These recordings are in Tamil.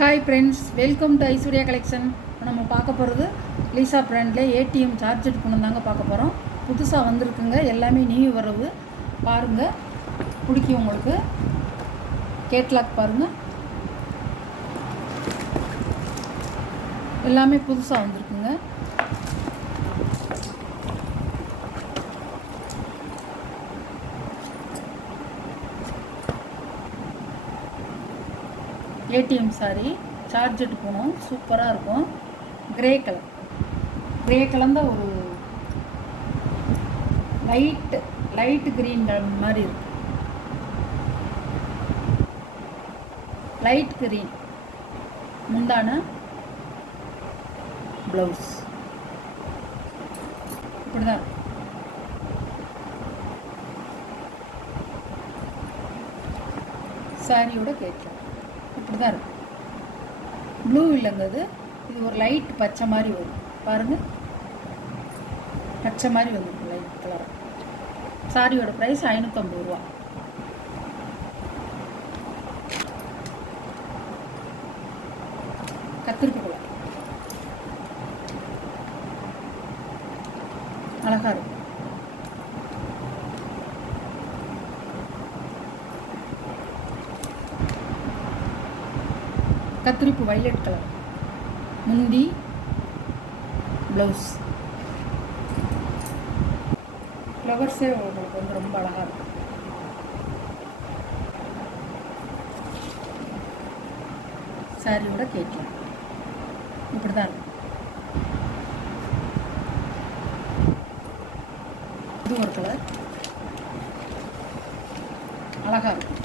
Hi friends, welcome to Aishwarya collection. நம்ம பார்க்க போகிறது லீசா பிராண்டில் ஏடிஎம் சார்ஜர் கொண்டு வந்தாங்க பார்க்க போகிறோம். புதுசாக வந்திருக்குங்க, எல்லாமே நியூ வரவு. பாருங்கள், பிடிக்கும் உங்களுக்கு. கேட்லாக் பாருங்கள், எல்லாமே புதுசாக வந்திருக்குங்க. ஏடிஎம் சாரி சார்ஜெட்டு போனோம், சூப்பராக இருக்கும். கிரே கலந்த ஒரு லைட் கிரீன் மாதிரி இருக்கு. லைட் கிரீன் முந்தான ப்ளவுஸ் இப்படிதான். சாரியோட கேட்கலாம் இப்படி தான் இருக்கும். ப்ளூ இல்லைங்க, இது ஒரு லைட் பச்சை மாதிரி வரும். பாருங்கள், பச்சை மாதிரி வந்துருக்கு, லைட் கலர். சாரியோட ப்ரைஸ் 550 ரூபா. கத்திரிக்காய் கலர் அழகாக இருக்கும். கத்திரிப்பு வைலட் கலர் முந்தி ப்ளவுஸ். ஃப்ளவர்ஸே உங்களுக்கு வந்து ரொம்ப அழகாக இருக்கும். சாரியோட கேட்கலாம் இப்படி தான் இருக்கும். இது ஒரு கலர் அழகாக இருக்கும்.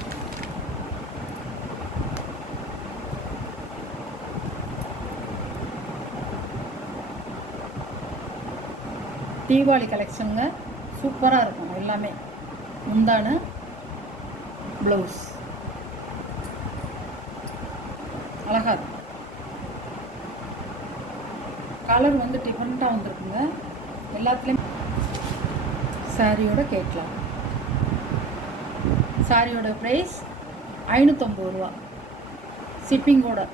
தீபாவளி கலெக்ஷனுங்க, சூப்பராக இருக்கும். எல்லாமே முந்தான ப்ளவுஸ் அழகாக இருக்கும். கலர் வந்து டிஃப்ரெண்ட்டாக வந்துருக்குங்க எல்லாத்துலேயும். சாரியோட கேட்கலாம். சாரியோட ப்ரைஸ் 550 ரூபா ஷிப்பிங்கோட.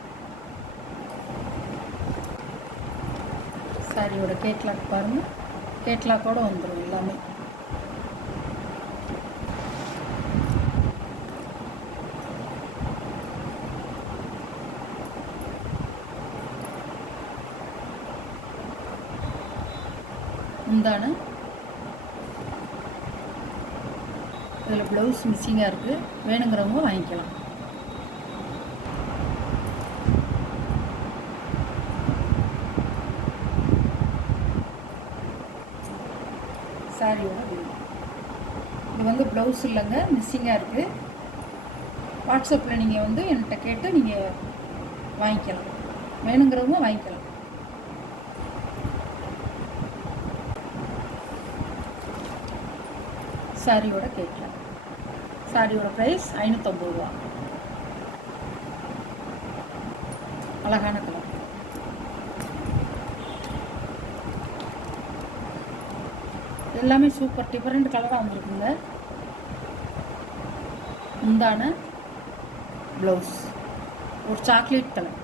சாரியோட கேட்லாக் பாருங்கள், கேட்லாக்கோடு வந்துடும் எல்லாமே. முந்தான இதில் ப்ளவுஸ் மிஸ்ஸிங்காக இருக்குது, வேணுங்கிறவங்க வாங்கிக்கலாம். சாரியோட இது வந்து ப்ளவுஸ் இல்லைங்க, மிஸ்ஸிங்காக இருக்குது. வாட்ஸ்அப்பில் நீங்கள் வந்து என்கிட்ட கேட்டு நீங்கள் வாங்கிக்கலாம், வேணுங்கிறவங்க வாங்கிக்கலாம். சாரியோட கேட்கலாம். சாரியோட ப்ரைஸ் 550 ரூபா. அழகான கலர். எல்லாமே சூப்பர் டிஃப்ரெண்ட் கலராக வந்துருக்குங்க. முந்தான ப்ளவுஸ் ஒரு சாக்லேட் கலர்.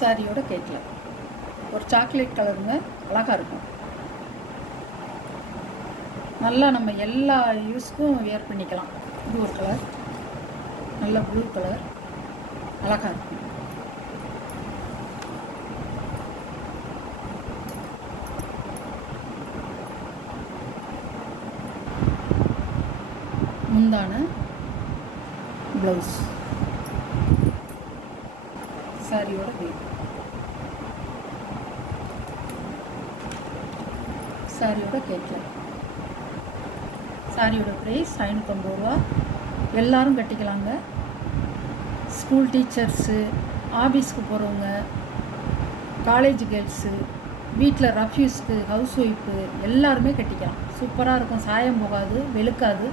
சாரியோட கேட்கலாம். ஒரு சாக்லேட் கலருங்க, அழகாக இருக்கும். நல்லா நம்ம எல்லா யூஸ்க்கும் வியர் பண்ணிக்கலாம். இது ஒரு கலர், நல்ல ப்ளூ கலர், அழகாக இருக்கும். முந்தான ப்ளவுஸ். சாரியோட வெயிட். சாரியோட கேட்கலாம். சாரியோட ப்ரைஸ் 550 ரூபா. எல்லோரும் கட்டிக்கலாங்க. ஸ்கூல் டீச்சர்ஸு, ஆஃபீஸ்க்கு போகிறவங்க, காலேஜ் கேர்ள்ஸு, வீட்டில் ரஃப்யூஸ்க்கு, ஹவுஸ் ஒய்ஃபு எல்லாருமே கட்டிக்கலாம். சூப்பராக இருக்கும். சாயம் போகாது, வெளுக்காது,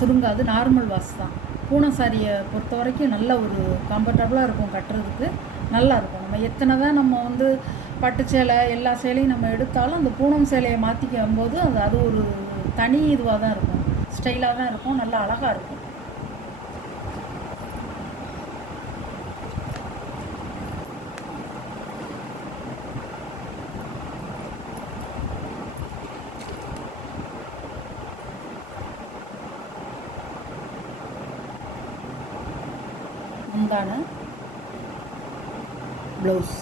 சுருங்காது. நார்மல் வாஷ் தான். பூனை சாரியை பொறுத்த வரைக்கும் நல்ல ஒரு கம்ஃபர்டபுளாக இருக்கும், கட்டுறதுக்கு நல்லாயிருக்கும். நம்ம எத்தனை தான் நம்ம வந்து பட்டு சேலை எல்லா சேலையும் நம்ம எடுத்தாலும் அந்த பூனம் சேலையை மாற்றிக்கும் போது அது ஒரு தனி இதுவாக தான் இருக்கும், ஸ்டைலாக தான் இருக்கும், நல்லா அழகாக இருக்கும். முந்தான ப்ளவுஸ்,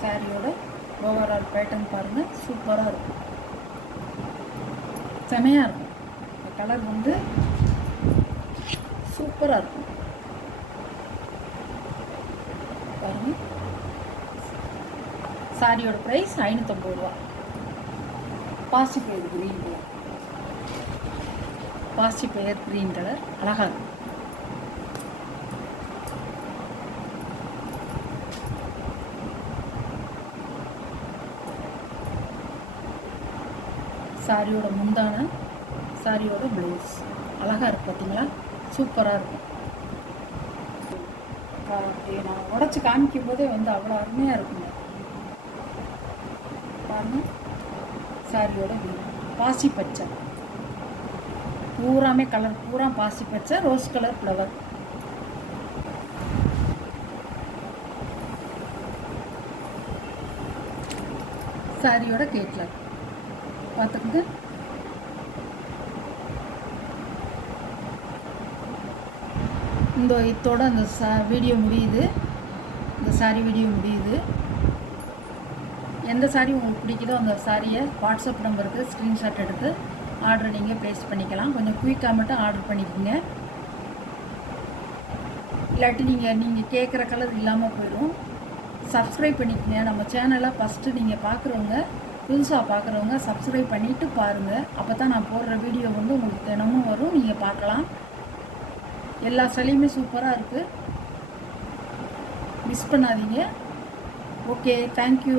சாரியோட ஓவரால் பேட்டர்ன் பாருங்கள், சூப்பராக இருக்கும், செமையாக இருக்கும். இந்த கலர் வந்து சூப்பராக இருக்கும் பாருங்கள். சாரியோட ப்ரைஸ் 550 ரூபா. பாசிப்பயிர் க்ரீன் கலர், பாசிப்பயிர் க்ரீன் கலர் அழகாக இருக்கும். சாரியோட முந்தான, சாரியோட ப்ளவுஸ் அழகாக இருக்கும் பார்த்தீங்களா, சூப்பராக இருக்கும். நான் உடச்சி காமிக்கும் போதே வந்து அவ்வளோ அருமையாக இருக்குங்க பாருங்கள். சாரியோட பாசி பச்சை, பூராமே கலர் பூரா பாசி பச்சை, ரோஸ் கலர் ஃப்ளவர். சாரியோட கேட்லர் பார்த்துக்குங்க. இதோட அந்த வீடியோ முடியுது, இந்த சாரி வீடியோ முடியுது. எந்த சாரி உங்களுக்கு பிடிக்குதோ அந்த சாரியை வாட்ஸ்அப் நம்பருக்கு ஸ்க்ரீன்ஷாட் எடுத்து ஆர்டரை நீங்கள் ப்ளேஸ் பண்ணிக்கலாம். கொஞ்சம் குயிக்காக மட்டும் ஆர்டர் பண்ணிக்கோங்க, இல்லாட்டி நீங்கள் கேட்குற கலர் இல்லாமல் போயிடும். சப்ஸ்கிரைப் பண்ணிக்கோங்க. நம்ம சேனலை ஃபஸ்ட்டு நீங்கள் பார்க்குறவங்க, புதுசாக பார்க்குறவங்க சப்ஸ்கிரைப் பண்ணிவிட்டு பாருங்கள். அப்போ தான் நான் போடுற வீடியோ வந்து உங்களுக்கு தினமும் வரும், நீங்கள் பார்க்கலாம். எல்லா சிலையுமே சூப்பராக இருக்குது, மிஸ் பண்ணாதீங்க. Okay, thank you.